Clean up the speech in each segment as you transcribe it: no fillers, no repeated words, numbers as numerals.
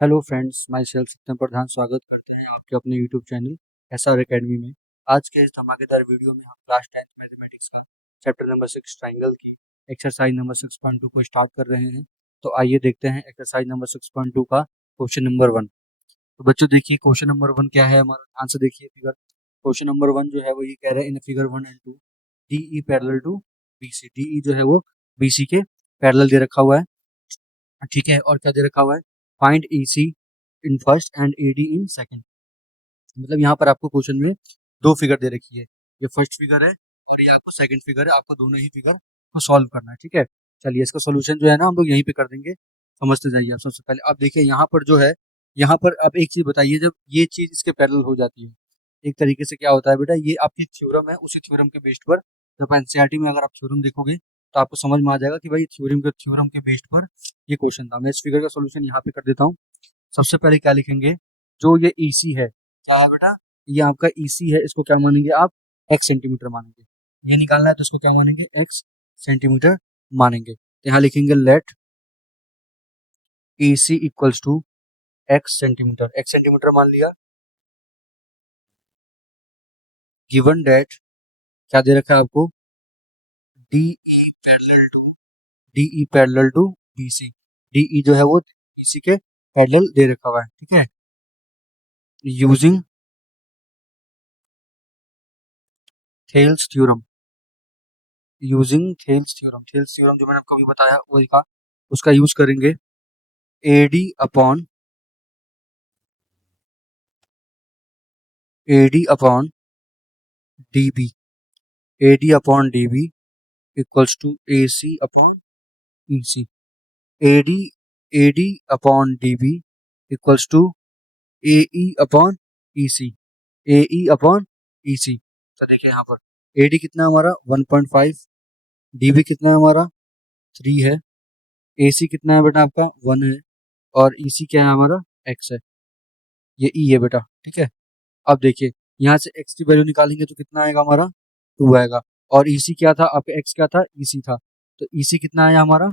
Hello friends, my self सत्यम प्रधान स्वागत करते हैं आपके अपने यूट्यूब चैनल एसआर एकेडमी में। आज के इस धमाकेदार वीडियो में हम क्लास 10th मैथमेटिक्स का चैप्टर नंबर 6 ट्राइंगल की एक्सरसाइज नंबर 6.2 को स्टार्ट कर रहे हैं। तो आइए देखते हैं एक्सरसाइज नंबर 6.2 का क्वेश्चन नंबर 1। तो बच्चों देखिए क्वेश्चन नंबर 1 क्या है हमारा, ध्यान से देखिए फिगर। क्वेश्चन नंबर 1 जो है वो ये कह रहे हैं in figure 1 and 2 DE parallel to BC। DE जो है वो BC के पैरेलल दे रखा हुआ है, ठीक है। और क्या दे रखा हुआ है, find EC in first and AD in second. मतलब यहाँ पर आपको क्वेश्चन में दो फिगर दे रखी है, जो फर्स्ट फिगर है और ये आपको सेकंड फिगर है। आपको दोनों ही फिगर को सॉल्व करना है, ठीक है। चलिए इसका सोल्यूशन जो है ना हम लोग यहीं पे कर देंगे, समझते जाइए आप। सबसे पहले आप देखिए यहाँ पर जो है, यहाँ पर आप एक चीज बताइए, जब ये चीज इसके पैरेलल हो जाती है एक तरीके से क्या होता है बेटा, ये आपकी थ्योरम है, उसी थ्योरम के बेस्ड पर जब एनसीईआरटी में अगर आप थ्योरम देखोगे तो आपको समझ में आ जाएगा कि भाई थ्योरम के बेस्ड पर ये क्वेश्चन था। मैं इस फिगर का सोल्यूशन यहाँ पे कर देता हूँ। सबसे पहले क्या लिखेंगे, जो ये EC है, क्या है बेटा, ये आपका EC है, इसको क्या मानेंगे आप, x सेंटीमीटर मानेंगे। ये निकालना है तो इसको क्या मानेंगे, x सेंटीमीटर मानेंगे। तो यहाँ लिखेंगे let EC equals to x centimetre, x centimetre मान लिया। गिवन डेट क्या दे रखा है आपको, DE parallel to DE parallel to BC। DE जो है वो BC के पैरेलल दे रखा हुआ है, ठीक है। Using Thales theorem, Thales theorem जो मैंने आपको अभी बताया वही का, उसका यूज करेंगे। AD upon DB, AD upon DB equals to AC upon EC। AD AD upon DB equals to AE upon EC, AE upon EC। तो देखिए यहाँ पर AD कितना है हमारा 1.5, DB कितना है हमारा 3 है, AC कितना है बेटा आपका 1 है, और EC क्या है हमारा x है, ये E है बेटा, ठीक है। अब देखिए यहाँ से x की वैल्यू निकालेंगे तो कितना आएगा हमारा 2 आएगा, और EC क्या था आपका, x क्या था EC था, तो EC कितना आया हमारा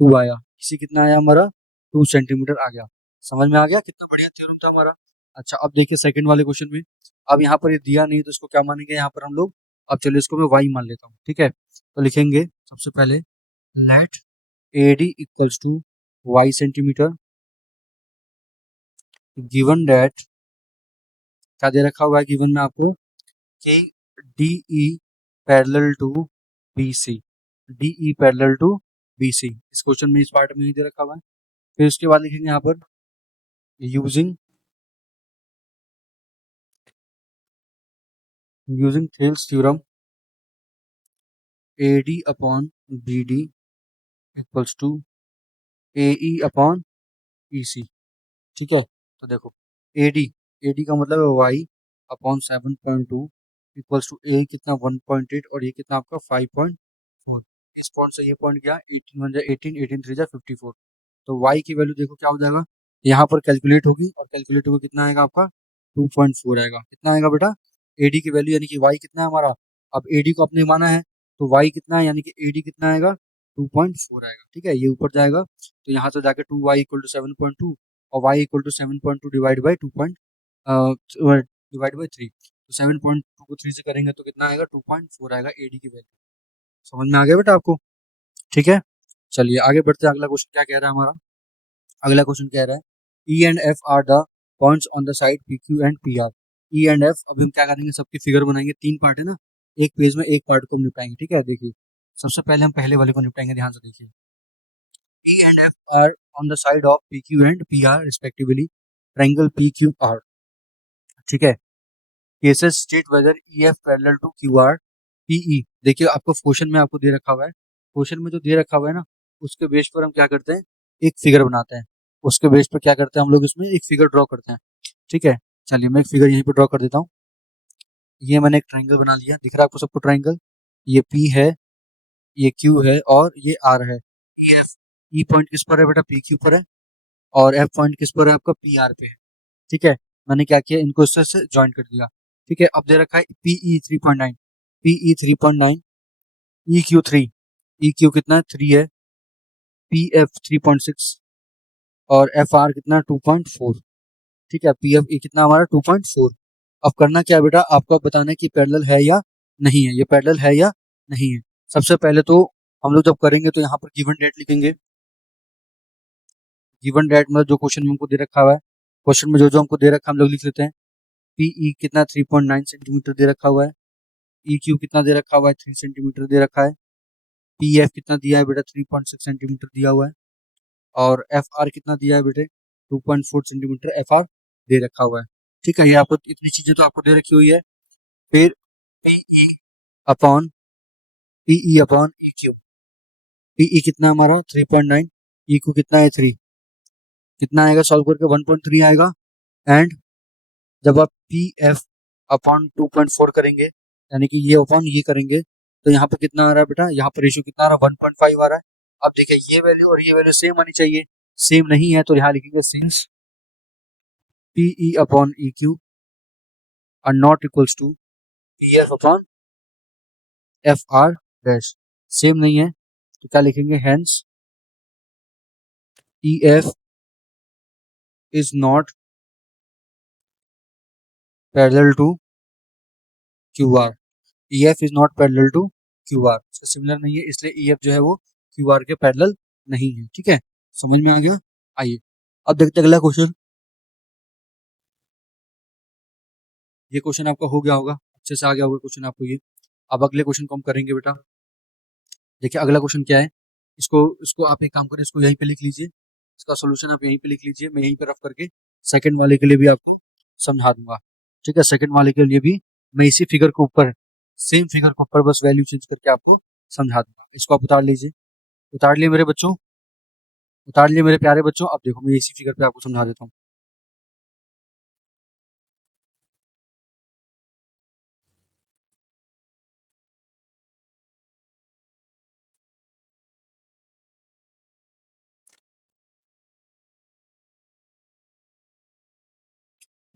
2 आया, EC कितना आया हमारा 2 सेंटीमीटर आ गया। समझ में आ गया कितना बढ़िया थ्योरम था हमारा। अच्छा अब देखिए सेकंड वाले क्वेश्चन में, अब यहाँ पर ये दिया नहीं तो इसको क्या मानेंगे यहाँ पर हम लोग, अब चलिए इसको मैं y मान लेता हूँ, ठीक है। तो लिखेंगे सबसे पहले let AD equals to y centimetre, given data क्या दे रखा हुआ है गिवन में आपको, कि DE parallel to BC, DE parallel to BC। इस क्वेश्चन में इस पार्ट में ही दे रखा हुआ है। फिर उसके बाद लिखेंगे यहाँ पर using Thales theorem AD upon BD equals to AE upon EC, ठीक है। तो देखो AD का मतलब है y upon 7.2 equals to A कितना 1.8 और ये कितना आपका 5.4। इस पॉइंट से ये पॉइंट गया 18 1 जा 18, 18 3 जा 54। तो y की वैल्यू देखो क्या हो जाएगा, यहाँ पर कैलकुलेट होगी और कैलकुलेट होगी कितना आएगा आपका 2.4 आएगा। कितना आएगा बेटा AD की वैल्यू, यानी कि y कितना है हमारा, अब AD को अपने माना है तो y कितना है, यानी कि AD कितना आएगा 2.4 आएगा, ठीक है। ये ऊपर जाएगा तो यहाँ से जाके 2y इक्वल टू 7.2 और y equal to 7.2 divide by 3। तो 7.2 को 3 से करेंगे तो कितना आएगा 2.4 आएगा AD की वैल्यू। समझ में आ गया बेटा आपको, ठीक है। चलिए आगे बढ़ते हैं, अगला क्वेश्चन क्या कह रहा है हमारा। अगला क्वेश्चन कह रहा है E and F are the points on the side PQ and PR। E and F, अभी हम क्या करेंगे, सबकी फिगर बनाएंगे, 3 पार्ट है ना, एक पेज में एक पार्ट को हम निपटाएंगे, ठीक है। देखिए सबसे पहले हम पहले वाले को निपटाएंगे, ध्यान से देखिए। E and F are on the side of PQ and PR respectively, triangle PQR, ठीक है। Cases state whether EF parallel to QR PE। देखिए आपको क्वेश्चन में आपको दे रखा हुआ है, क्वेश्चन में जो दे रखा हुआ है ना, उसके बेस पर हम क्या करते हैं, एक फिगर बनाते हैं। उसके बेस पर क्या करते हैं हम लोग, इसमें एक फिगर ड्रॉ करते हैं, ठीक है। चलिए मैं एक फिगर यहीं पर ड्रॉ कर देता हूँ। ये मैंने एक ट्राइंगल बना लिया, दिख रहा है आपको सबको ट्राइंगल, ये P है, ये Q है और ये R है। EF, E पॉइंट किस पर है बेटा, PQ पर है, और F पॉइंट किस पर है आपका PR पे है, ठीक है। मैंने क्या किया, इनको इससे से ज्वाइन कर दिया, ठीक है। अब दे रखा है PE 3.9, PE 3.9, EQ 3, EQ कितना है 3 है, PF 3.6, और एफ आर कितना 2.4। ठीक है, पी एफ ई कितना हमारा 2.4। अब करना क्या है बेटा, आपको बताना है कि पैरेलल है या नहीं है, ये पैरेलल है या नहीं है। सबसे पहले तो हम लोग जब करेंगे तो यहाँ पर गिवन डेट लिखेंगे। गिवन डेट मतलब जो क्वेश्चन में हमको दे रखा हुआ है, क्वेश्चन में जो जो हमको दे रखा है हम लोग लिख लेते हैं। पीई कितना 3.9 सेंटीमीटर दे रखा हुआ है। ई क्यू कितना दे रखा हुआ है, 3 सेंटीमीटर दे रखा है। पी एफ कितना दिया है बेटा, 3.6 सेंटीमीटर दिया हुआ है। और एफ आर कितना दिया है बेटे, 2.4 सेंटीमीटर एफ आर दे रखा हुआ है। ठीक है, ये आपको इतनी चीजें तो आपको दे रखी हुई है। फिर PE upon PE upon E Q. PE कितना हमारा 3.9, ई क्यू कितना है 3, कितना आएगा सॉल्व करके 1.3 आएगा। एंड जब आप पी एफ अपॉन 2.4 करेंगे, यानी कि ये अपॉन ये करेंगे, तो यहाँ पे कितना आ रहा है बेटा, यहाँ पर रेशियो कितना आ रहा है, 1.5 आ रहा है। अब देखिए ये वैल्यू और ये वैल्यू सेम आनी चाहिए, सेम नहीं है तो यहाँ लिखेंगे since PE upon E Q are not equals to P F upon F R dash, same नहीं है तो क्या लिखेंगे, hence E F is not parallel to Q R. E F is not parallel to Q R, इसका similar नहीं है, इसलिए E F जो है वो क्यू आर के पैरेलल नहीं है। ठीक है, समझ में आ गया। आइए अब देखते हैं अगला क्वेश्चन। ये क्वेश्चन आपका हो गया होगा, अच्छे से आ गया होगा क्वेश्चन आपको ये। अब अगले क्वेश्चन को हम करेंगे बेटा। देखिए अगला क्वेश्चन क्या है, इसको इसको आप एक काम करें, इसको यहीं पे लिख लीजिए, इसका सोल्यूशन आप यहीं पे लिख लीजिए, मैं यहीं पे रफ करके सेकंड वाले के लिए भी आपको समझा दूंगा। ठीक है, सेकंड वाले के लिए भी मैं इसी फिगर के ऊपर, सेम फिगर के ऊपर बस वैल्यू चेंज करके आपको समझा दूंगा। इसको आप उतार लीजिए, उतार लिए मेरे बच्चों, उतार लिए मेरे प्यारे बच्चों। अब देखो मैं इसी फिगर पे आपको समझा देता हूँ।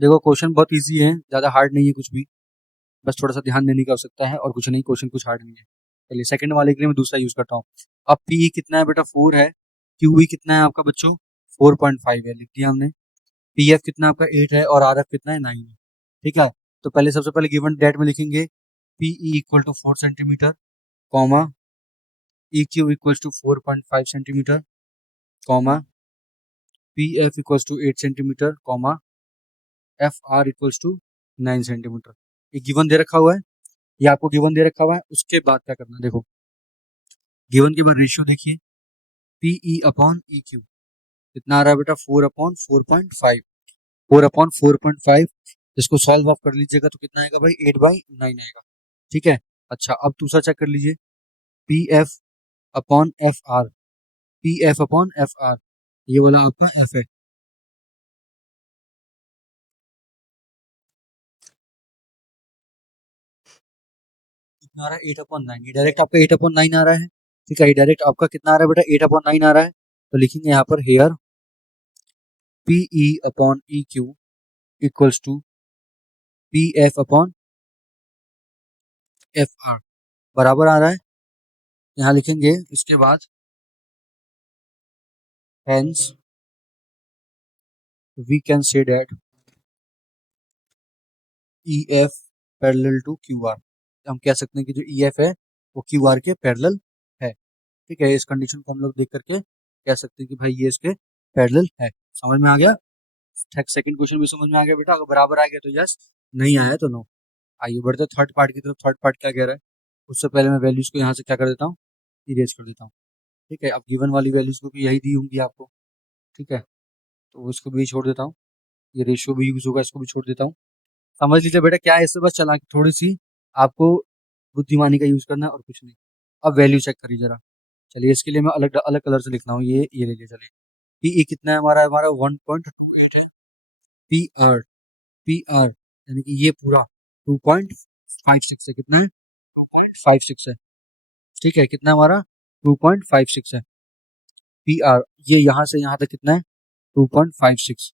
देखो क्वेश्चन बहुत ईजी है, ज्यादा हार्ड नहीं है कुछ भी, बस थोड़ा सा ध्यान देने की आवश्यकता है और कुछ नहीं, क्वेश्चन कुछ हार्ड नहीं है। चलिए सेकंड वाले के लिए मैं दूसरा यूज करता हूँ। अब पी कितना है बेटा 4 है, क्यू कितना है आपका बच्चों 4.5 है, लिख दिया हमने। पी एफ कितना आपका 8 है और आर एफ कितना है 9 है। ठीक है, तो पहले सबसे पहले गिवन डेट में लिखेंगे PE equal to 4 centimetre, comma E Q equal to 4.5 centimetre, comma P F equal to 8 centimetre, comma F R equal to 9 centimetre. ये गिवन दे रखा हुआ है, ये आपको गिवन दे रखा हुआ है। उसके बाद क्या करना है, देखो गिवन के बाद रेशियो देखिए, पीई अपॉन ई क्यू कितना आ रहा है बेटा 4/4.5, 4/4.5। इसको सॉल्व ऑफ कर लीजिएगा तो कितना आएगा भाई 8/9 आएगा। ठीक है, अच्छा अब दूसरा चेक कर लीजिए, P F upon F are, P F upon F are, ये वाला आपका एफ है। कितना आ रहा है 8/9, ये डायरेक्ट आपका 8/9 आ रहा है। ठीक है, ये डायरेक्ट आपका कितना आ रहा है बेटा 8/9 आ रहा है। तो लिखेंगे यहाँ पर here PE upon E Q equals to P F upon F R, बराबर आ रहा है। यहाँ लिखेंगे इसके बाद hence we can say that EF parallel to QR। हम कह सकते हैं कि जो EF है वो QR के पैरेलल है। ठीक है, इस कंडीशन को हम लोग देख करके कह सकते हैं कि भाई ये इसके पैरेलल है। समझ में आ गया। सेकंड क्वेश्चन भी समझ में आ गया बेटा, अगर बराबर आ गया तो यस, नहीं आया तो नो। आइए बढ़ते थर्ड पार्ट की तरफ। थर्ड पार्ट क्या कह रहा है, उससे पहले मैं वैल्यूज को यहाँ से क्या कर देता हूँ, इरेज कर देता हूँ। ठीक है, अब गिवन वाली वैल्यूज को भी यही दी होंगी आपको। ठीक है, तो इसको भी छोड़ देता हूँ, ये रेशियो भी यूज होगा, इसको भी छोड़ देता हूँ। समझ लीजिए बेटा क्या है, इससे बस चला थोड़ी सी आपको बुद्धिमानी का यूज करना है और कुछ नहीं। अब वैल्यू चेक करिए जरा। चलिए इसके लिए मैं अलग अलग कलर से लिख रहा हूँ, ये ले लीजिए। चलिए पी कितना है हमारा 1.8 है। पी आर, पी आर यानी कि ये पूरा 2.56 है, कितना है 2.56 है। ठीक है, कितना हमारा 2.56 है। पी आर ये यहाँ से यहाँ तक कितना है 2.56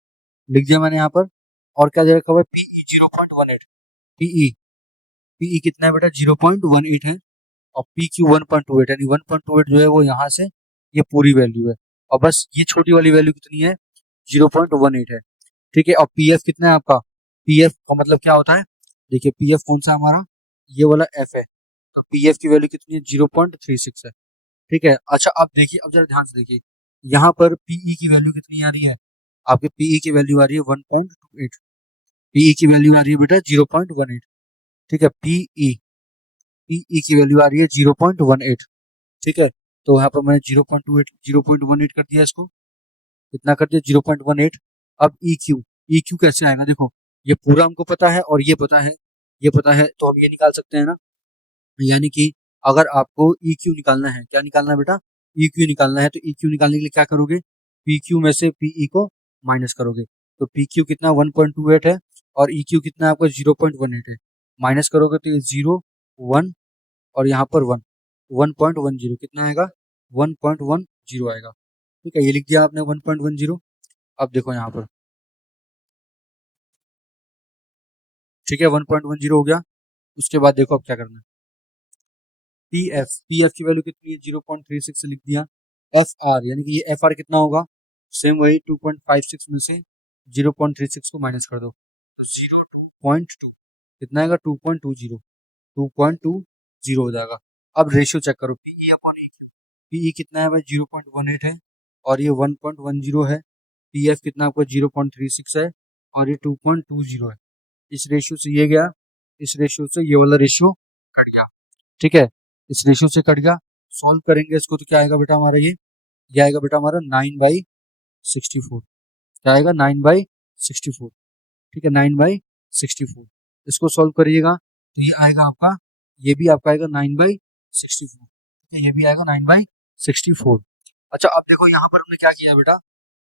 लिख दिया मैंने यहाँ पर। और क्या दे रखा हुआ है, पीई 0.18। पीई पीई कितना है बेटा 0.18 है। और पी क्यू 1.28, यानी 1.28 जो है वो यहाँ से ये पूरी वैल्यू है। और बस ये छोटी वाली वैल्यू कितनी है, 0.18 है। ठीक है, और पी एफ कितना है आपका, पी एफ का मतलब क्या होता है, देखिए पी एफ कौन सा हमारा, ये वाला एफ है, तो पी एफ की वैल्यू कितनी है, 0.36 है। ठीक है, अच्छा अब देखिए, अब जरा ध्यान से देखिए, यहाँ पर पीई की वैल्यू कितनी आ रही है, आपके पीई की वैल्यू आ रही है 1.28, पीई की वैल्यू आ रही है बेटा 0.18। ठीक है, पीई पीई की वैल्यू आ रही है 0.18। ठीक है, तो यहाँ पर मैंने 0.18 कर दिया इसको, कितना कर दिया, 0.18। अब ई क्यू, ई क्यू कैसे आएगा, देखो ये पूरा हमको पता है और ये पता है, ये पता है, तो हम ये निकाल सकते हैं ना, यानी कि अगर आपको ई क्यू निकालना है, क्या निकालना है बेटा, ई क्यू निकालना है, तो ई क्यू निकालने के लिए क्या करोगे, पी क्यू में से पीई को माइनस करोगे, तो पी क्यू कितना 1.28 है और ई क्यू कितना है आपका 0.18 है, माइनस करोगे तो ये 0 1 और यहाँ पर 1 1.10 कितना आएगा, 1.10 आएगा। ठीक है, ये लिख दिया आपने 1.10। अब देखो यहाँ पर, ठीक है 1.10 हो गया। उसके बाद देखो अब क्या करना है, पी एफ की वैल्यू कितनी है, 0.36 लिख दिया। एफ आर यानी कि ये एफ आर कितना होगा, सेम वही 2.56 में से 0.36 को माइनस कर दो, तो 0.2 कितना आएगा, 2.20 हो जाएगा। अब रेशियो चेक करो, PE upon E Q, PE कितना है भाई 0.18 है और ये 1.10 है, पी एफ कितना आपका 0.36 है और ये 2.20 है। इस रेशियो से ये गया, इस रेशियो से ये वाला रेशियो कट गया। ठीक है, इस रेशियो से कट गया, सॉल्व करेंगे इसको तो क्या आएगा बेटा हमारा, ये आएगा बेटा हमारा 9/64। क्या आएगा, 9/64। ठीक है, 9/64, इसको सॉल्व करिएगा तो ये आएगा आपका, ये भी आपका आएगा 9/64। ठीक है, ये भी आएगा 9/64। अच्छा अब देखो यहाँ पर हमने क्या किया बेटा,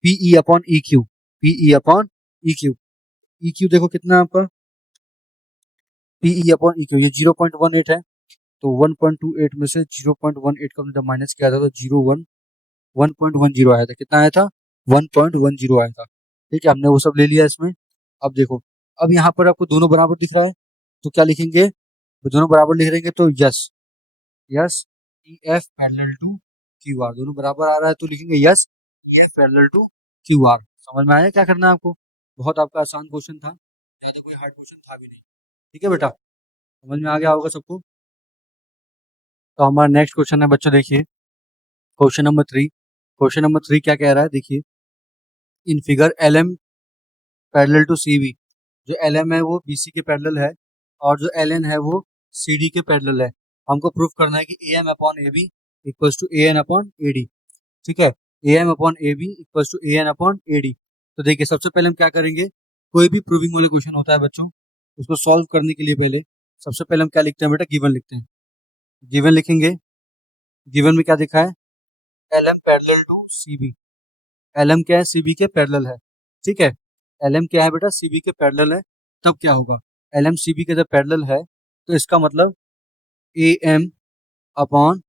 PE upon E Q, PE upon E Q, E Q देखो कितना है आपका, पीई अपॉन ई क्यू, ये 0.18 है, तो 1.28 में से 0.18 का हमने जब माइनस किया था तो 1.10 आया था, कितना आया था, 1.10 आया था। ठीक है, हमने वो सब ले लिया इसमें। अब देखो, अब यहाँ पर आपको दोनों बराबर दिख रहा है, तो क्या लिखेंगे, तो दोनों बराबर लिख रहेंगे तो yes, yes E F parallel to Q R, दोनों बराबर आ रहा है तो लिखेंगे yes E F parallel to Q R. समझ में आया क्या करना है आपको, बहुत आपका आसान क्वेश्चन था, ज्यादा कोई हार्ड क्वेश्चन था भी नहीं। ठीक है बेटा, समझ में आ गया होगा सबको। तो हमारा नेक्स्ट क्वेश्चन है बच्चों, देखिए क्वेश्चन नंबर 3। क्वेश्चन नंबर 3 क्या कह रहा है, देखिए in figure L M parallel to C B, जो एल एम है वो बी सी के पैरेलल है और जो एल एन है वो सी डी के पैरेलल है। हमको प्रूफ करना है कि A M upon A B equals to A N upon A D. ठीक है, A M upon A B equals to A N upon A D. तो देखिए सबसे पहले हम क्या करेंगे, कोई भी प्रूविंग वाला क्वेश्चन होता है बच्चों, उसको सॉल्व करने के लिए पहले सबसे पहले हम क्या लिखते हैं बेटा, गिवन लिखते हैं, गिवन लिखेंगे। गिवन में क्या दिखा है, L M parallel to C B, L M क्या है, सी बी के पैरेलल है। ठीक है, एल एम क्या है बेटा, सी बी के पैरेलल है, तब क्या होगा, एल एम सी बी के जब पैरेलल है तो इसका मतलब A M upon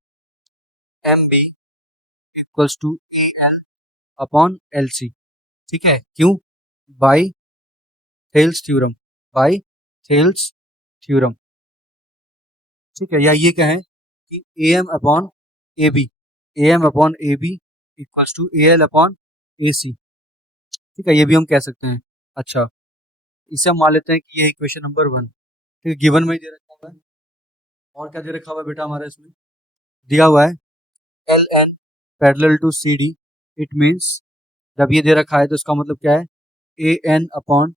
M B equals to A L upon L C. ठीक है, क्यों, by Thales theorem, by Thales theorem. ठीक है, या ये कहें कि A M upon A B, A M upon A B equals to A L upon A C. ठीक है, ये भी हम कह सकते हैं। अच्छा, इसे हम मान लेते हैं कि ये इक्वेशन नंबर 1। ठीक है, गिवन में ही दे रखा हुआ है, और क्या दे रखा हुआ है बेटा हमारा इसमें, दिया हुआ है L N parallel to C D. It means जब ये दे रखा है तो इसका मतलब क्या है, A N upon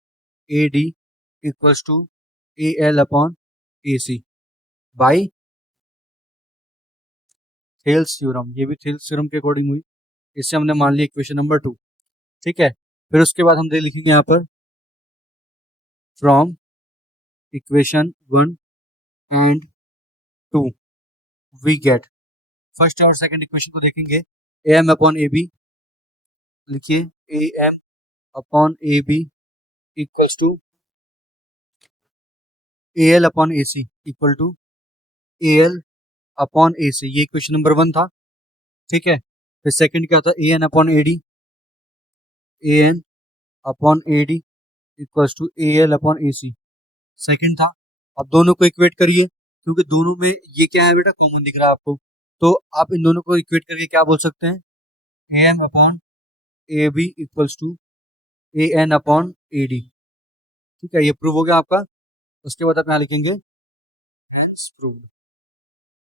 A D equals to A L upon A C by Thales theorem. ये भी थेल्स थ्योरम के अकॉर्डिंग हुई, इससे हमने मान लिया इक्वेशन नंबर 2। ठीक है, फिर उसके बाद हम दे लिखेंगे यहाँ पर from equation 1 and 2 we get, first और सेकंड इक्वेशन को देखेंगे, A M upon A B, लिखिए A M upon A B equals to A L upon A C equal to A L upon A C, ये equation number 1 था। ठीक है, फिर second क्या था, A N upon A D, A N upon A D equals to A L upon A C, second था। अब दोनों को इक्वेट करिए, क्योंकि दोनों में ये क्या है बेटा, कॉमन दिख रहा है आपको, तो आप इन दोनों को इक्वेट करके क्या बोल सकते हैं, A M upon A B equals to A N upon A D. ठीक है, ये प्रूव हो गया आपका। उसके बाद आप यहाँ लिखेंगे प्रूव्ड।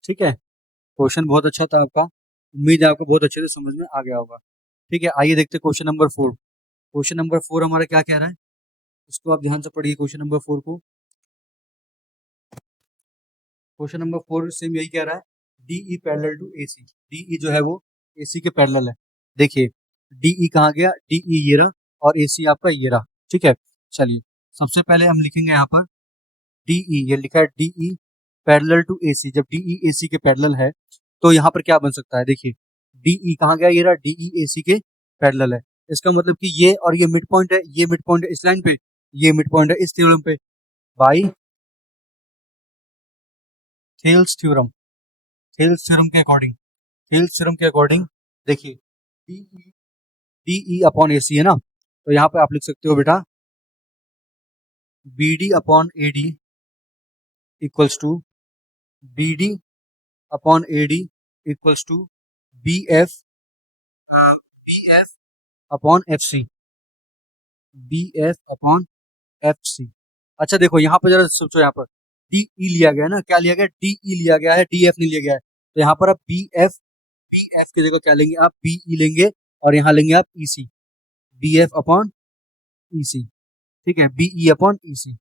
ठीक है, क्वेश्चन बहुत अच्छा था आपका, उम्मीद है आपको बहुत अच्छे से समझ में आ गया होगा। ठीक है, आइए देखते हैं क्वेश्चन नंबर 4। क्वेश्चन नंबर 4 हमारा क्या कह रहा है, इसको आप ध्यान से पढ़िए क्वेश्चन नंबर 4 को। क्वेश्चन नंबर 4 सेम यही कह रहा है, D E parallel to A C. D E जो है वो एसी के पैरेलल है। देखिए डीई कहाँ गया, डीई ये रहा और एसी आपका ये रहा। ठीक है, चलिए सबसे पहले हम लिखेंगे यहाँ पर डीई, ये लिखा है डीई पैरेलल टू एसी। जब डीई एसी के पैरेलल है तो यहाँ पर क्या बन सकता है, देखिए डीई कहाँ गया, ये रहा डीई एसी के पैरेलल है। इसका मतलब कि ये और ये मिड पॉइंट है, ये मिड पॉइंट है इस लाइन पे, ये मिड पॉइंट है इस थ्योरम पे, by Thales theorem. Thales theorem के अकॉर्डिंग, थेल्स थ्योरम के अकॉर्डिंग देखिए डीई, डीई अपॉन एसी है ना, तो यहाँ पे आप लिख सकते हो बेटा B D upon A D equals to B D upon A D equals to B F, B F upon F C, B F upon F C. अच्छा देखो यहाँ पर जरा सोचो, यहाँ पर डी ई लिया गया है ना, क्या लिया गया, डी ई लिया गया है, डी एफ नहीं लिया गया है। तो यहाँ पर आप बी एफ, बी एफ की जगह क्या लेंगे, आप बी ई लेंगे और यहाँ लेंगे आप ई सी, बी एफ अपॉन ई सी। ठीक है, बी ई अपॉन ई सी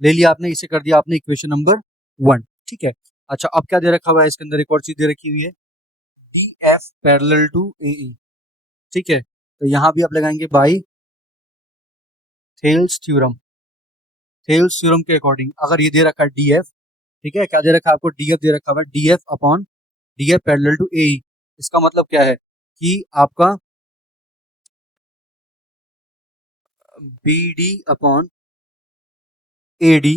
ले लिया आपने, इसे कर दिया आपने इक्वेशन नंबर 1। ठीक है, अच्छा अब क्या दे रखा हुआ है इसके अंदर, एक और चीज दे रखी हुई है D F parallel to A ई। ठीक है, तो यहाँ भी आप लगाएंगे by Thales theorem. Thales theorem के अकॉर्डिंग अगर ये दे रखा है डी एफ, ठीक है क्या दे रखा है आपको, डी एफ दे रखा हुआ है, D F upon D F parallel to A E. इसका मतलब क्या है कि आपका B D upon A D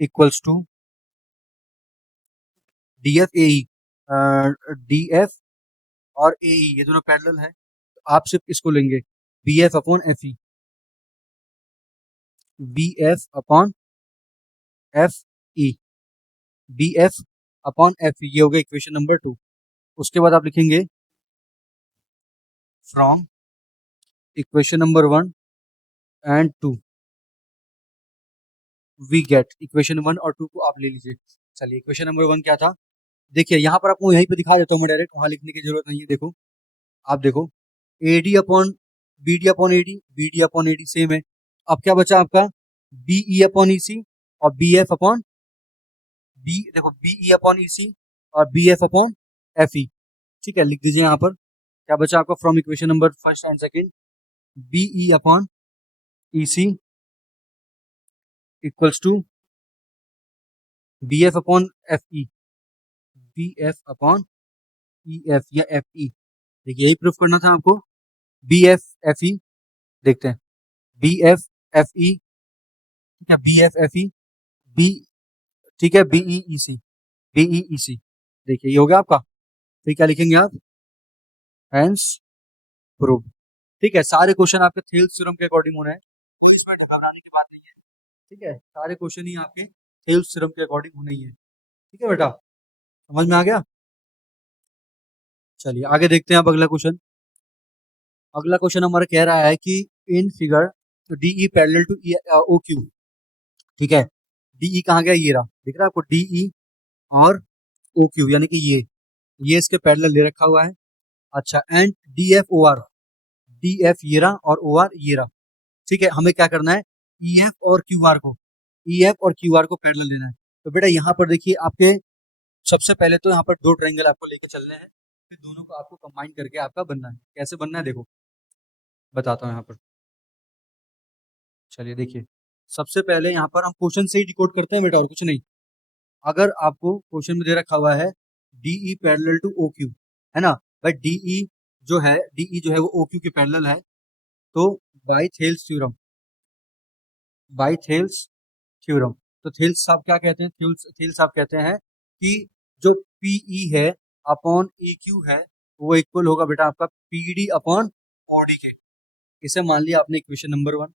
equals to D F A E. D F और ए ई ये दोनों पैरेलल है, तो आप सिर्फ इसको लेंगे B F upon F E, B F upon F E, B F upon F E, ये हो गया इक्वेशन नंबर 2। उसके बाद आप लिखेंगे from equation number 1 and 2 we get, equation 1 और 2 को आप ले लीजिए। चलिए इक्वेशन नंबर 1 क्या था, देखिए यहाँ पर आपको यहीं पे दिखा देता हूँ मैं डायरेक्ट, वहां लिखने की जरूरत नहीं है। देखो आप देखो A D upon B D upon A D, B D upon A D same है। अब क्या बचा आपका B E upon E C और बी एफ अपॉन बी, देखो B E upon E C और B F upon F E. ठीक है, लिख दीजिए यहाँ पर क्या बचा आपका from equation number first and second, B E upon E C equals to B F upon F E, B F upon E F या एफ ई। देखिए यही प्रूफ करना था आपको, बी एफ एफ ई, देखते हैं बी एफ एफ ई, ठीक है B F F E B, ठीक है बीई ई सी, बीई ई सी। देखिए ये हो गया आपका, फिर क्या लिखेंगे आप, हेंस प्रूव। ठीक है, सारे क्वेश्चन आपके थेल्स थ्योरम के अकॉर्डिंग होना है, इसमें घबराने की बात नहीं है। ठीक है, सारे क्वेश्चन ही आपके थेल्स थ्योरम के अकॉर्डिंग होने ही है। ठीक है बेटा, समझ में आ गया। चलिए आगे देखते हैं अब अगला क्वेश्चन। अगला क्वेश्चन हमारा कह रहा है कि in figure D E parallel to O Q. ठीक है, डीई कहाँ गया, ये रहा, दिख रहा है आपको डीई और ओ क्यू, यानी कि ये इसके पैरेलल ले रखा हुआ है। अच्छा and D F O R, D F ये रहा और ओ आर ये रहा। ठीक है, हमें क्या करना है, ई एफ और क्यू आर को, ई एफ और क्यू आर को पैरेलल लेना है। तो बेटा यहाँ पर देखिए आपके सबसे पहले तो यहाँ पर दो ट्रायंगल आपको लेकर चलने हैं, फिर दोनों को आपको कंबाइन करके आपका बनना है। कैसे बनना है देखो बताता हूँ यहाँ पर। चलिए देखिए, सबसे पहले यहाँ पर हम क्वेश्चन से ही डिकोड करते हैं बेटा, और कुछ नहीं। अगर आपको क्वेश्चन में दे रखा हुआ है D E parallel to O Q, है ना भाई, डीई जो है, डीई जो है वो ओ क्यू के पैरेलल है, तो by Thales theorem, by Thales theorem. तो थेल्स साहब क्या कहते हैं, थेल्स साहब कहते हैं कि जो पीई है अपॉन ई क्यू है वो इक्वल होगा बेटा आपका पीडी अपॉन ओडी के। इसे मान लिया आपने इक्वेशन नंबर 1,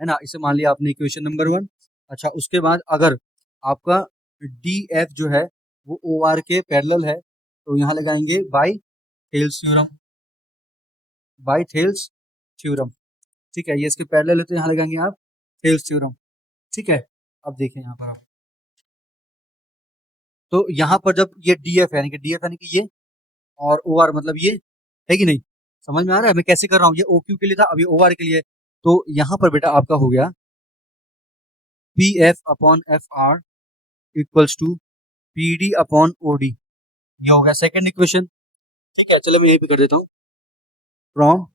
है ना, इसे मान लिया आपने इक्वेशन नंबर 1। अच्छा उसके बाद अगर आपका डी एफ जो है वो ओ आर के पैरेलल है, तो यहाँ लगाएंगे by Thales theorem. By Thales theorem. ठीक है, ये इसके पैरेलल है तो यहाँ लगाएंगे आप थेल्स थ्योरम। ठीक है, अब देखें यहाँ पर आप, तो यहाँ पर जब ये डी एफ यानी कि ये, और ओ आर मतलब ये, है कि नहीं? समझ में आ रहा है मैं कैसे कर रहा हूँ? ये ओ क्यू के लिए था, अब ये ओ आर के लिए। तो यहाँ पर बेटा आपका हो गया P F upon F R equals to P D upon O D. ये हो गया सेकेंड इक्वेशन। ठीक है, चलो मैं यही पे कर देता हूँ। From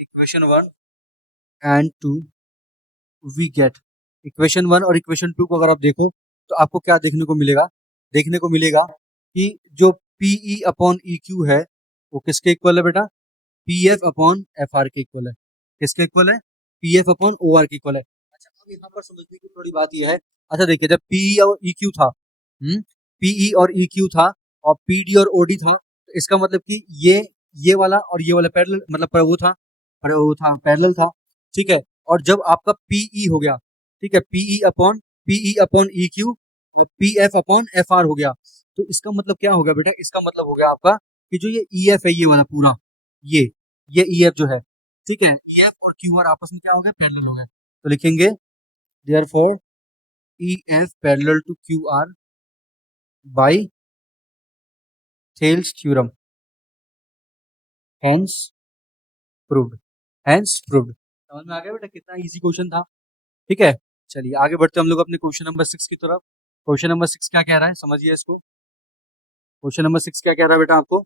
equation 1 and 2 we get, equation 1 और इक्वेशन 2 को अगर आप देखो तो आपको क्या देखने को मिलेगा? देखने को मिलेगा कि जो पीई अपॉन ई क्यू है वो किसके इक्वल है बेटा? P F upon F R के इक्वल है। किसके इक्वल है? P F upon O R के इक्वल है। अच्छा, अब यहाँ पर समझने की थोड़ी बात यह है, अच्छा देखिए, जब पीई और ई क्यू था, पीई और ई क्यू था और पीडी और ओडी था, तो इसका मतलब कि ये वाला और ये वाला पैरेलल, मतलब वो था पैरेलल था। ठीक है, और जब आपका पीई हो गया, ठीक है, P E upon E Q, P F upon F R हो गया, तो इसका मतलब क्या हो गया बेटा? इसका मतलब हो गया आपका कि जो ये ई एफ है, ये वाला पूरा, ये ये ई एफ जो है, ठीक है, ई एफ और क्यू आर आपस में क्या हो गया? पैरेलल हो गया। तो लिखेंगे therefore E F parallel to Q R by Thales theorem, hence proved. Hence proved. समझ में आ गया बेटा कितना इजी क्वेश्चन था? ठीक है, चलिए आगे बढ़ते हैं हम लोग अपने क्वेश्चन नंबर 6 की तरफ। क्वेश्चन नंबर 6 क्या कह रहा है, समझिए इसको। क्वेश्चन नंबर 6 क्या कह रहा है बेटा आपको?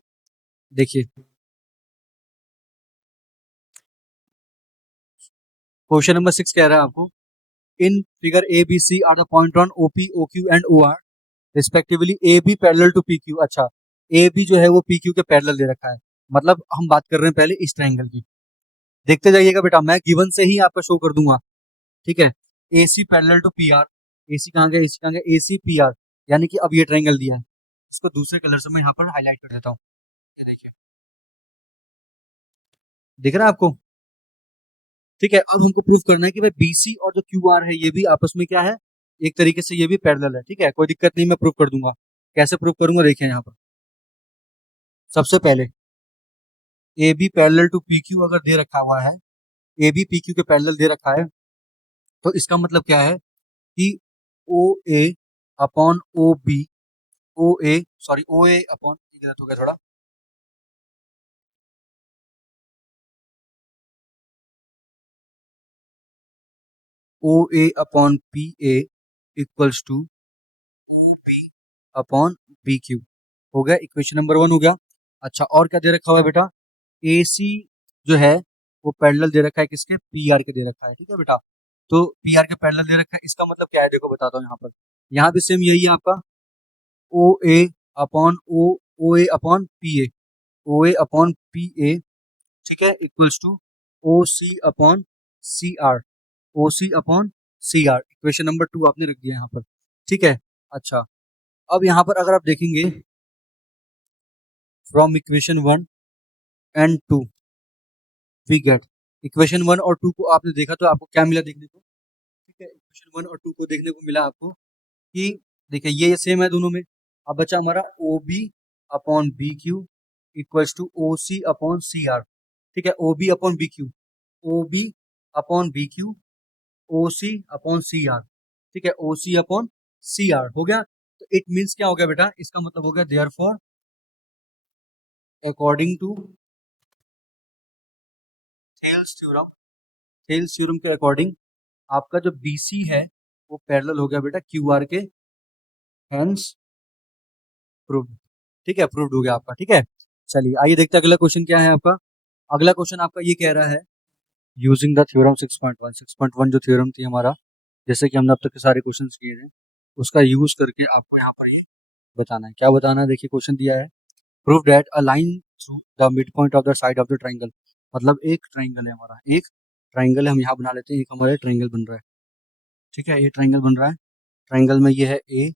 देखिए, क्वेश्चन नंबर 6 कह रहा है आपको, in figure A B C are the point on O P O Q and O R respectively A B parallel to P Q. अच्छा, ए बी जो है वो पी क्यू के पैरेलल दे रखा है, मतलब हम बात कर रहे हैं पहले इस ट्रायंगल की। देखते जाइएगा बेटा, मैं गिवन से ही आपका शो कर दूंगा। ठीक है, A C parallel to P R, A C कहाँ गया? ए सी कहाँ गया? ए सी पी आर, यानी कि अब ये ट्रायंगल दिया है, इसको दूसरे कलर से मैं यहाँ पर हाईलाइट कर देता हूँ। ये देखिए, दिख रहा है आपको? ठीक है, अब हमको प्रूव करना है कि भाई बीसी और जो क्यू आर है ये भी आपस में क्या है? एक तरीके से ये भी पैरेलल है। ठीक है, कोई दिक्कत नहीं, मैं प्रूव कर दूंगा। कैसे प्रूव करूंगा देखिए यहाँ पर। सबसे पहले A B parallel to P Q अगर दे रखा हुआ है, ए बी पी क्यू के पैरेलल दे रखा है, तो इसका मतलब क्या है कि O A upon O B, O A sorry O A upon, गलत हो गया थोड़ा, O A upon P A equals to B upon B Q. हो गया, इक्वेशन नंबर 1 हो गया। अच्छा, और क्या दे रखा हुआ है बेटा? ए सी जो है वो पैरेलल दे रखा है किसके? पी आर के दे रखा है। ठीक है बेटा, तो पी आर के पैरेलल दे रखा है, इसका मतलब क्या है देखो बताता हूँ यहाँ पर। यहाँ भी सेम यही है आपका, O A upon O A upon P A, O A upon P A, ठीक है, equals to O C upon C R, O C upon C R. Equation number 2 आपने रख दिया यहाँ पर। ठीक है, अच्छा, अब यहाँ पर अगर आप देखेंगे from equation 1 and 2 we get, equation 1 और 2 को आपने देखा तो आपको क्या मिला देखने को? ठीक है, इक्वेशन 1 और 2 को देखने को मिला आपको कि देखिए ये सेम है दोनों में। अब बचा हमारा O B upon B Q equals to O C upon C R. ठीक है, O B upon B Q, O B upon B Q, O C upon C R. ठीक है, ओ सी अपॉन सी आर हो गया। तो it means क्या हो गया बेटा? इसका मतलब हो गया therefore according to Thales theorem, Thales theorem के अकॉर्डिंग आपका जो BC है वो पैरेलल हो गया बेटा QR के, हेंस प्रूव्ड। ठीक है, प्रूव्ड हो गया आपका। ठीक है, चलिए आइए देखते हैं अगला क्वेश्चन क्या है आपका। अगला क्वेश्चन आपका ये कह रहा है, यूजिंग द थ्योरम 6.1, 6.1 जो थ्योरम थी हमारा, जैसे कि हमने अब तक के सारे क्वेश्चन किए हैं, उसका यूज करके आपको यहाँ पर बताना है। क्या बताना है? देखिए क्वेश्चन दिया है, prove that a line through the mid point of the side of the triangle. मतलब एक ट्राइंगल है हमारा, एक ट्राइंगल है, हम यहाँ बना लेते हैं, एक हमारा ट्राइंगल बन रहा है। ठीक है, ये ट्राइंगल बन रहा है, ट्राइंगल में ये है ए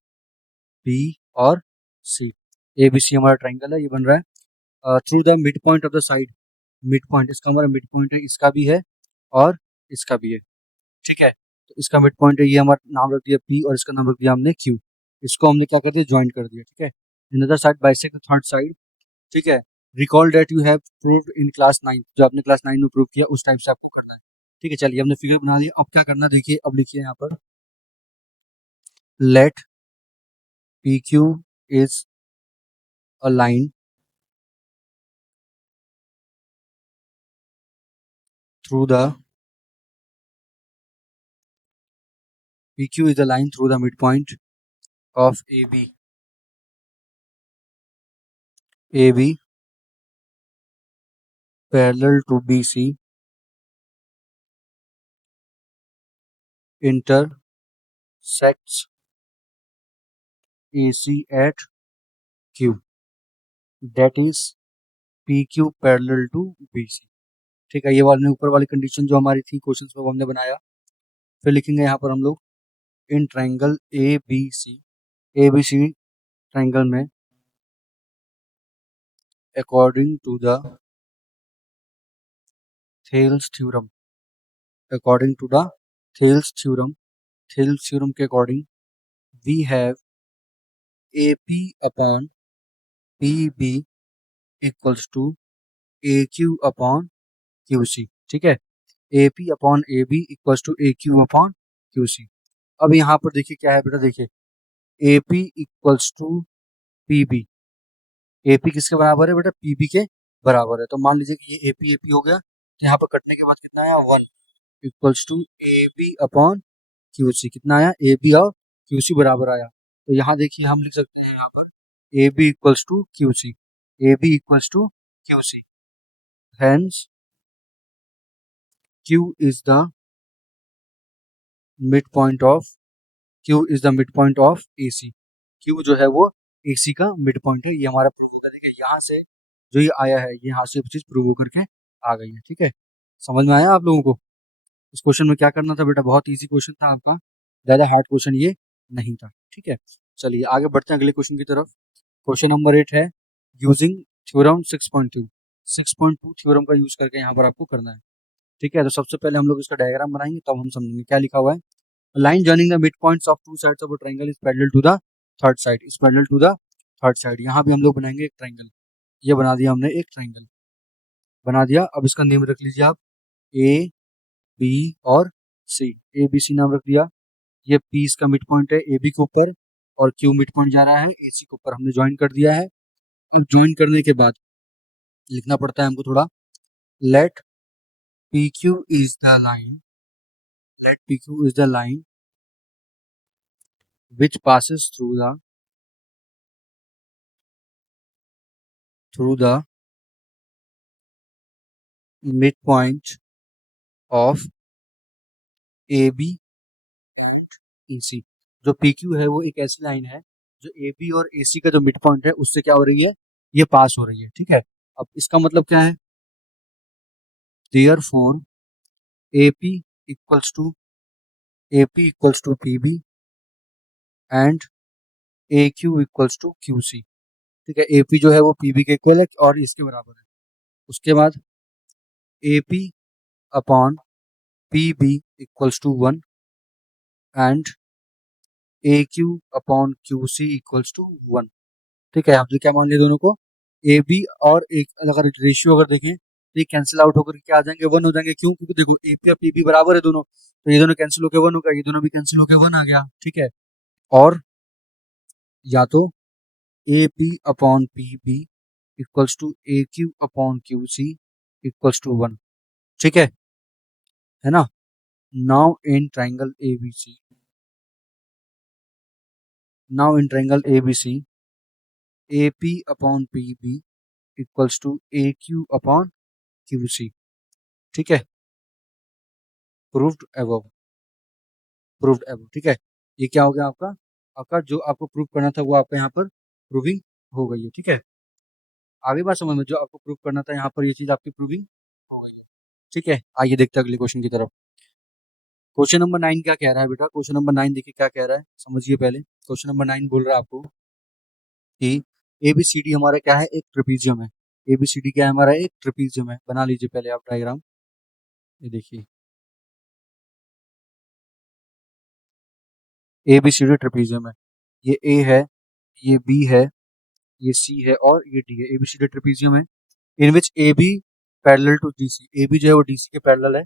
बी और सी, ए बी सी हमारा ट्राइंगल है, ये बन रहा है through the mid point of the side. Mid point इसका हमारा मिड पॉइंट है, इसका भी है और इसका भी है। ठीक है, तो इसका मिड पॉइंट है, ये हमारा नाम रख दिया पी और इसका नाम रख दिया हमने क्यू। इसको हमने क्या कर दिया? ज्वाइंट कर दिया। ठीक है, another side bisect the third side. ठीक है, recall that you have proved in class 9, जो आपने क्लास 9 में प्रूव किया उस टाइप से आपको करना है। ठीक है, चलिए हमने फिगर बना दिया। अब क्या करना है देखिए, अब लिखिए यहाँ पर let P Q is a line through the PQ is the line through the midpoint of AB parallel to BC intersects AC at Q, that is PQ parallel to BC। ठीक है, ये वाली ऊपर वाली कंडीशन जो हमारी थी question में वो हमने बनाया। फिर लिखेंगे यहाँ पर हम लोग इन ट्राइंगल ABC ट्राइंगल में according to the Thales theorem, according to the Thales theorem, Thales theorem के according we have AP upon PB equals to AQ upon QC। ठीक है, AP upon AB equals to AQ upon QC। अब यहाँ पर देखिए क्या है बेटा, देखिए AP equals to PB, AP किसके बराबर है बेटा, PB के बराबर है। तो मान लीजिए कि ये AP हो गया, तो यहाँ पर कटने के बाद कितना आया 1 equals to AB upon QC। कितना आया, AB और QC बराबर आया। तो यहाँ देखिए हम लिख सकते हैं यहाँ पर AB equals to QC, AB equals to QC, hence Q is the midpoint of Q is the midpoint of AC। Q जो है वो AC का मिड पॉइंट है। ये हमारा प्रूव होकर देखिए यहाँ से जो ये आया है, ये यहाँ से चीज प्रूव होकर के आ गई है। ठीक है, समझ में आया आप लोगों को? इस क्वेश्चन में क्या करना था बेटा, बहुत इजी क्वेश्चन था आपका, ज्यादा हार्ड क्वेश्चन ये नहीं था। ठीक है, चलिए आगे बढ़ते हैं अगले क्वेश्चन की तरफ। क्वेश्चन नंबर 8 है यूजिंग थ्योरम 6.2, 6.2 थ्योरम का यूज करके यहाँ पर आपको करना है। ठीक है, तो सबसे पहले हम लोग इसका डायग्राम बनाएंगे तब हम समझेंगे क्या लिखा हुआ है। Line joining the mid points of two sides of a triangle is parallel to the third side, is parallel to the third side. यहाँ भी हम लोग बनाएंगे एक ट्रायंगल, ये बना दिया हमने, एक ट्रायंगल बना दिया। अब इसका नेम रख लीजिए आप ए बी और सी, ए बी सी नाम रख दिया। ये पी इसका मिड पॉइंट है ए बी के ऊपर, और क्यू मिड पॉइंट जा रहा है ए सी के ऊपर, हमने ज्वाइन कर दिया है। ज्वाइन करने के बाद लिखना पड़ता है हमको थोड़ा, let P Q is the line, let PQ is the line which passes through the midpoint of AB EC। जो PQ है वो एक ऐसी लाइन है जो AB और AC का जो मिड पॉइंट है उससे क्या हो रही है, ये पास हो रही है। ठीक है, अब इसका मतलब क्या है, therefore AP equals to AP equals to PB and AQ equals to QC। ठीक है, AP जो है वो PB के इक्वल है और इसके बराबर है। उसके बाद AP upon PB equals to 1 and AQ upon QC equals to 1। ठीक है, आपने क्या मान लिया दोनों को, AB और एक अगर रेशियो अगर देखें तो ये कैंसिल आउट होकर क्या आ जाएंगे, 1 हो जाएंगे। क्यों, क्योंकि देखो AP और PB बराबर है दोनों, तो ये दोनों कैंसिल होकर 1 होगा, ये दोनों भी कैंसिल होकर 1 आ गया। ठीक है, और या तो AP upon PB equals to AQ upon QC equals to 1। ठीक है ना। Now in triangle ABC, now in triangle ABC AP upon PB equals to AQ upon QC। ठीक है, प्रूव्ड above, प्रूव्ड above। ठीक है, ये क्या हो गया आपका, आपका जो आपको प्रूव करना था वो आपका यहाँ पर प्रूविंग हो गई है। ठीक है, आगे बात समझ में, जो आपको प्रूव करना था यहाँ पर ये चीज आपकी प्रूविंग हो गई है। ठीक है, आइए देखते हैं अगले क्वेश्चन की तरफ। क्वेश्चन नंबर 9 क्या कह रहा है बेटा, क्वेश्चन नंबर 9 देखिए क्या कह रहा है, समझिए पहले। क्वेश्चन नंबर 9 बोल रहा है आपको कि ABCD हमारा क्या है, एक ट्रेपीजियम है। ABCD क्या है हमारा, एक ट्रेपीजियम है। बना लीजिए पहले आप डायग्राम, ये देखिए ABCD ट्रेपीजियम है। ये A है, ये B है, ये C है और ये D है। ABCD ट्रेपीजियम है। In which A B parallel to D C, A B जो है वो डी सी के पैरेलल है,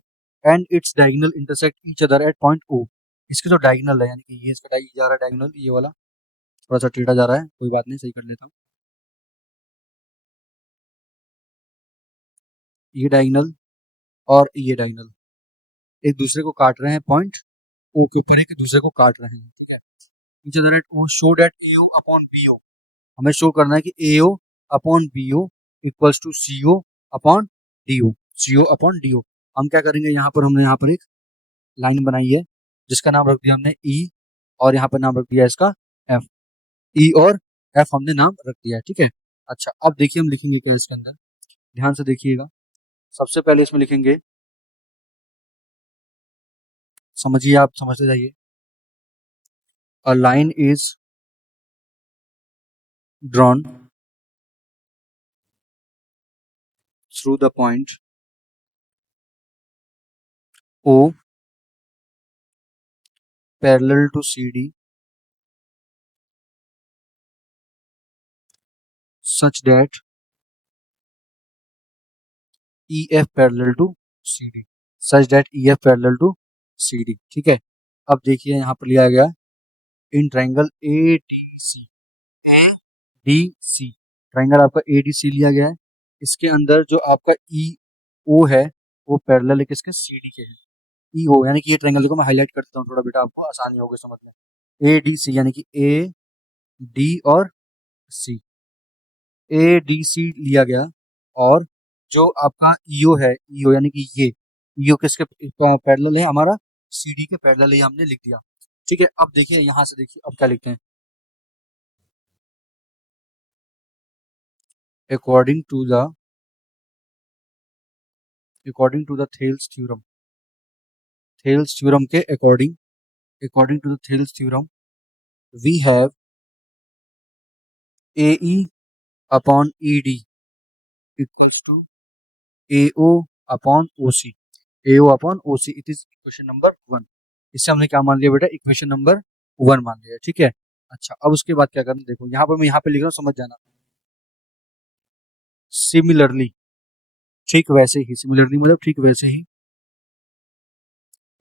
and its diagonal intersect each other at point O. इसके जो डायगोनल है, यानी कि ये इसका जा रहा है डायगोनल, ये वाला थोड़ा सा टेढ़ा जा रहा है, कोई बात नहीं, सही कर लेता हूँ। ये डायगोनल और ये डायगोनल एक दूसरे को काट रहे हैं पॉइंट ओ के ऊपर, एक दूसरे को काट रहे हैं। Each other at O show that AO upon BO, हमें शो करना है कि AO upon BO equals to CO upon DO, CO upon DO. हम क्या करेंगे, यहाँ पर हमने यहाँ पर एक लाइन बनाई है जिसका नाम रख दिया हमने ई, और यहाँ पर नाम रख दिया इसका एफ। ई और एफ हमने नाम रख दिया है, ठीक है। अच्छा, अब देखिए हम लिखेंगे क्या इसके अंदर, ध्यान से देखिएगा। सबसे पहले इसमें लिखेंगे, समझिए, आप समझते जाइए। A line is drawn through the point O parallel to C D such that EF parallel to CD, such that EF parallel to CD, ठीक है। अब देखिए यहाँ पर लिया गया in triangle ADC, ADC triangle आपका ADC लिया गया है। इसके अंदर जो आपका EO है वो पैरेलल है किसके, CD के है। EO यानी कि ये ट्राइंगल, देखो मैं हाईलाइट कर देता हूँ थोड़ा बेटा, आपको आसानी होगी समझ में। ADC यानी कि A D और C, ADC लिया गया, और जो आपका ईओ है, ईओ यानी कि ये ईओ किसके पैरेलल है, हमारा सीडी के पैरेलल है, हमने लिख दिया, ठीक है। अब देखिए यहाँ से, देखिए अब क्या लिखते हैं, according to the Thales theorem के according to the Thales theorem we have A E upon E D equals to A O upon O C, AO upon O C, it is equation number 1। इससे हमने क्या मान लिया बेटा, equation number 1 मान लिया, ठीक है। अच्छा, अब उसके बाद क्या करना, देखो यहाँ पर मैं यहाँ पे लिख रहा हूँ, समझ जाना। सिमिलरली, ठीक वैसे ही, सिमिलरली मतलब ठीक वैसे ही,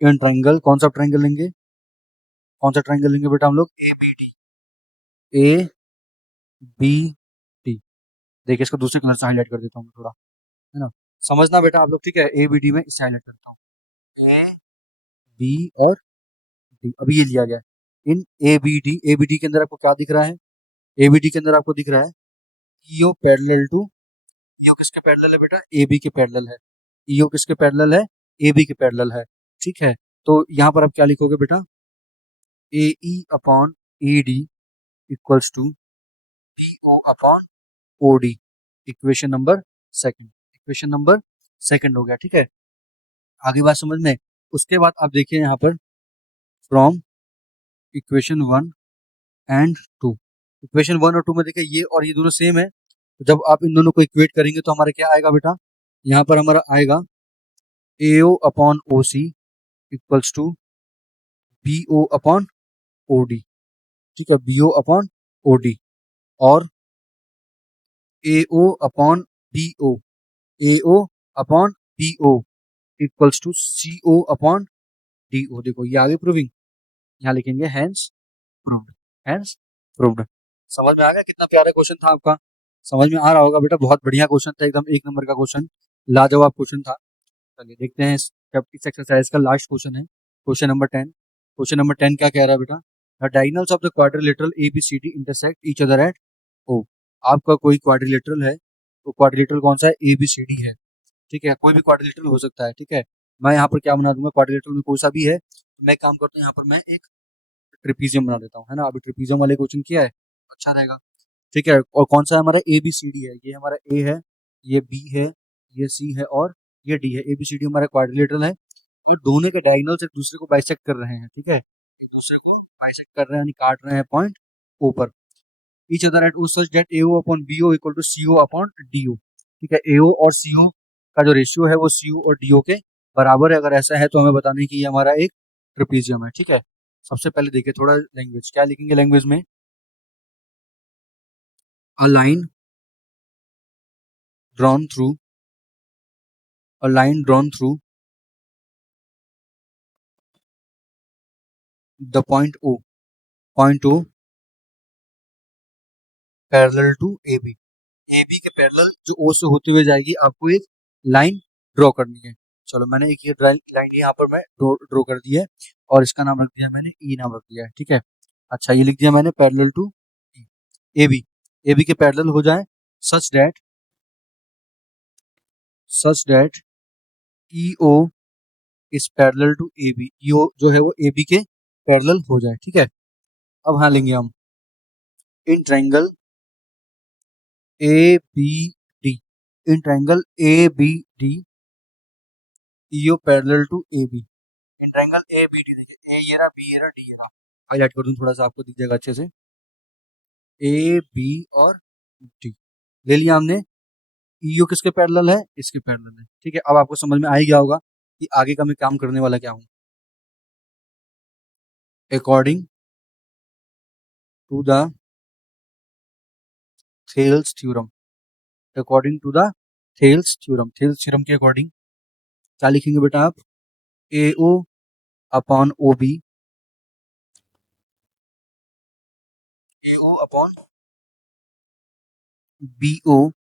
इन ट्राइंगल, कौन सा ट्राइंगल लेंगे, कौन सा ट्राइंगल लेंगे बेटा हम लोग, A B D, A B D. देखिए इसको दूसरे कलर से हाईलाइट कर देता हूँ थोड़ा, है ना, समझना बेटा आप लोग, ठीक है। ए बी डी में इसे हाईलाइट करता हूँ, ए बी और डी। अभी ये लिया गया इन ए बी डी के अंदर आपको क्या दिख रहा है, ए बी डी के अंदर आपको दिख रहा है ईओ पैरेलल टू, ईओ किसके पैरेलल है बेटा, ए बी के पैरेलल है। ईओ किसके पैरेलल है, ए बी के पैरेलल है, ठीक है। तो यहाँ पर आप क्या लिखोगे बेटा, A E upon E D equals to B O upon O D, equation number second, equation number second हो गया, ठीक है। आगे बात समझ में। उसके बाद आप देखिए यहाँ पर फ्रॉम इक्वेशन 1 एंड 2, इक्वेशन 1 और 2 में देखिए ये और ये दोनों सेम है, तो जब आप इन दोनों को इक्वेट करेंगे तो हमारा क्या आएगा बेटा, यहाँ पर हमारा आएगा AO upon O C equals to BO upon O D, ठीक है, BO अपॉन ओ डी, और AO upon BO, AO upon BO equals to CO upon DO। देखो ये आगे प्रूविंग, यहाँ लिखेंगे हैंस प्रूव्ड, हैंस प्रूव्ड। समझ में आ गया, कितना प्यारा क्वेश्चन था आपका, समझ में आ रहा होगा बेटा, बहुत बढ़िया क्वेश्चन था, एकदम एक नंबर का क्वेश्चन, लाजवाब क्वेश्चन था। चलिए देखते हैं इस एक्सरसाइज का लास्ट क्वेश्चन है, क्वेश्चन नंबर 10। क्वेश्चन नंबर 10 क्या कह रहा है बेटा, the diagonals of the quadrilateral ABCD intersect each other at O। आपका कोई क्वाड्रिलेटरल है, तो क्वाड्रिलेटरल कौन सा है, ABCD है, ठीक है, कोई भी क्वाड्रिलेटरल हो सकता है, ठीक है। मैं यहाँ पर क्या बना दूंगा, क्वाड्रिलेटरल में कोई सा भी है, तो मैं काम करता हूँ यहाँ पर मैं एक ट्रिपीजियम बना देता हूँ, है ना। अभी ट्रिपीजियम वाले क्वेश्चन किया है, अच्छा रहेगा, ठीक है। और कौन सा हमारा ABCD है, ये हमारा A है, ये B है, ये C है और ये D है। ABCD हमारा क्वाड्रिलेटरल है, तो दोनों के डायगोनल्स एक दूसरे को बाइसेक्ट कर रहे हैं, ठीक है, एक दूसरे को बाइसेक्ट कर रहे हैं, यानी काट रहे हैं पॉइंट O पर। Each other at O such that AO upon BO equal to CO upon DO, ठीक है। AO और CO का जो रेशियो है वो CO और DO के बराबर है, अगर ऐसा है तो हमें बताना है कि ये हमारा एक ट्रेपीजियम है, ठीक है। सबसे पहले देखिए थोड़ा लैंग्वेज, क्या लिखेंगे लैंग्वेज में, a line drawn through a line drawn through the point O parallel to AB के पैरेलल जो O से होते हुए जाएगी, आपको एक लाइन ड्रॉ करनी है। चलो मैंने एक ये लाइन यहाँ पर मैं ड्रॉ कर दी है और इसका नाम रख दिया मैंने E नाम रख दिया है, ठीक है। अच्छा ये लिख दिया मैंने पैरेलल टू AB के पैरेलल हो जाए such that EO is parallel to AB, EO जो है वो AB के पैरेलल हो जाए, ठीक है। अब हाँ लेंगे हम in triangle ABD EO parallel to AB, in triangle ABD देखिए, A ये रहा, B ये रहा, D ये रहा, हाईलाइट कर दूं थोड़ा सा आपको दिख जाएगा अच्छे से, A B और D ले लिया हमने। EO किसके पैरेलल है, इसके पैरेलल है, ठीक है। अब आपको समझ में आ ही गया होगा कि आगे का मैं काम करने वाला क्या हूं। According to the Thales theorem Thales theorem के अकॉर्डिंग क्या लिखेंगे बेटा आप, AO upon OB BO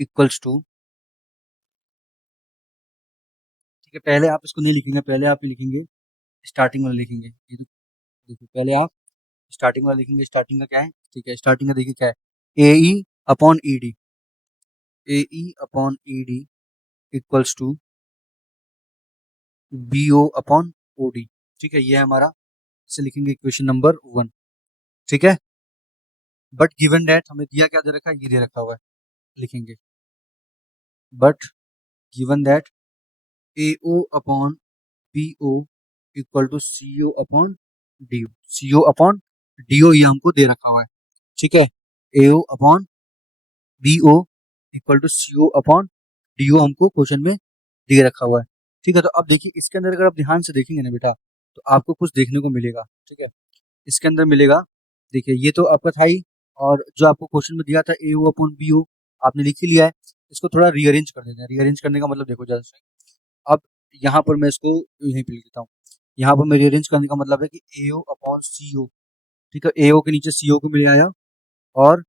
equals to, ठीक है। पहले आप इसको नहीं लिखेंगे, पहले आप लिखेंगे स्टार्टिंग वाला लिखेंगे, ये तो देखिए पहले आप स्टार्टिंग वाला लिखेंगे। स्टार्टिंग का क्या है, ठीक है, स्टार्टिंग का देखिए क्या है, AE upon ED equals to BO upon OD, ठीक है। ये है हमारा, इसे लिखेंगे इक्वेशन नंबर 1, ठीक है। बट गिवन दैट हमें दिया क्या दे रखा है, ये दे रखा हुआ है, लिखेंगे but given that AO upon BO equal to CO upon DO ये हमको दे रखा हुआ है, ठीक है। AO upon BO equal to CO upon DO हमको क्वेश्चन में दे रखा हुआ है, ठीक है। तो अब देखिए इसके अंदर अगर आप ध्यान से देखेंगे ना बेटा, तो आपको कुछ देखने को मिलेगा, ठीक है। इसके अंदर मिलेगा, देखिए ये तो आपका था ही, और जो आपको क्वेश्चन में दिया था AO अपॉन BO आपने लिख ही लिया है। इसको थोड़ा रीअरेंज कर देते हैं। रीअरेंज करने का मतलब देखो जरा से, अब यहाँ पर मैं इसको यहीं पे लिख देता हूँ। यहाँ पर मैं रीअरेंज करने का मतलब है कि AO अपॉन CO, ठीक है। AO के नीचे CO को मिले आया और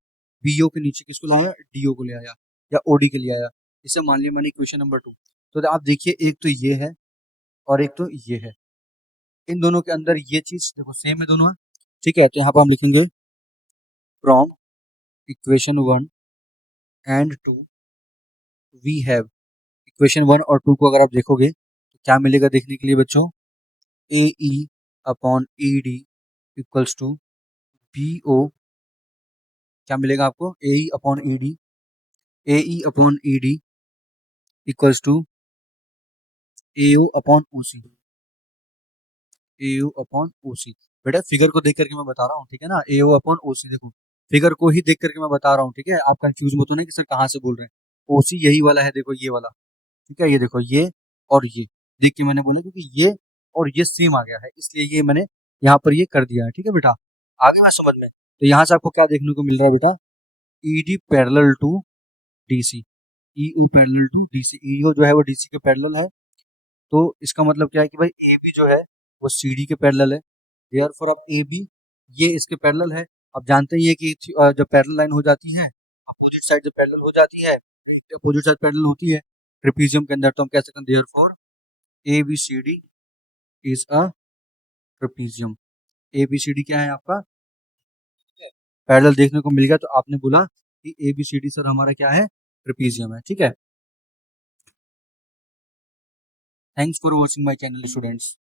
BO के नीचे किसको लाया, DO को ले आया या OD के लिए आया। इसे मान लिया मैंने इक्वेशन नंबर 2। तो आप देखिए एक तो ये है और एक तो ये है, इन दोनों के अंदर ये चीज देखो सेम है दोनों है, ठीक है। तो यहाँ पर हम लिखेंगे from equation 1 and 2 we have, equation 1 और 2 को अगर आप देखोगे तो क्या मिलेगा देखने के लिए बच्चों, AE upon ED equals to BO, क्या मिलेगा आपको, AE upon ED equals to AO upon OC। बेटा फिगर को देख करके मैं बता रहा हूँ, ठीक है ना, AO अपॉन OC, देखो फिगर को ही देख करके मैं बता रहा हूँ, ठीक है। आप कंफ्यूज मत होना कि सर कहाँ से बोल रहे हैं, OC यही वाला है, देखो ये वाला, ठीक है। ये देखो ये और ये देख के मैंने बोला क्योंकि ये और ये सेम आ गया है, इसलिए ये मैंने यहाँ पर ये कर दिया है, ठीक है बेटा। आगे मैं समझ में, तो यहाँ से आपको क्या देखने को मिल रहा है बेटा, ED parallel to DC, EO parallel to DC, EO जो है वो DC के पैरेलल है। तो इसका मतलब क्या है कि भाई AB जो है वो CD के पैरेलल है, देयरफॉर अब AB ये इसके पैरेलल है। अब जानते ही है कि जब पैरेलल लाइन हो जाती है, अपोजिट साइड जब पैरेलल हो जाती है, अपोजिट साइड पैरेलल होती है ट्रेपीजियम के अंदर, तो हम कह सकते हैं therefore ABCD is a trapezium. ABCD क्या है आपका, पैरेलल देखने को मिल गया, तो आपने बोला कि ABCD सर हमारा क्या है, ट्रेपीजियम है, ठीक है। Thanks for watching my channel students.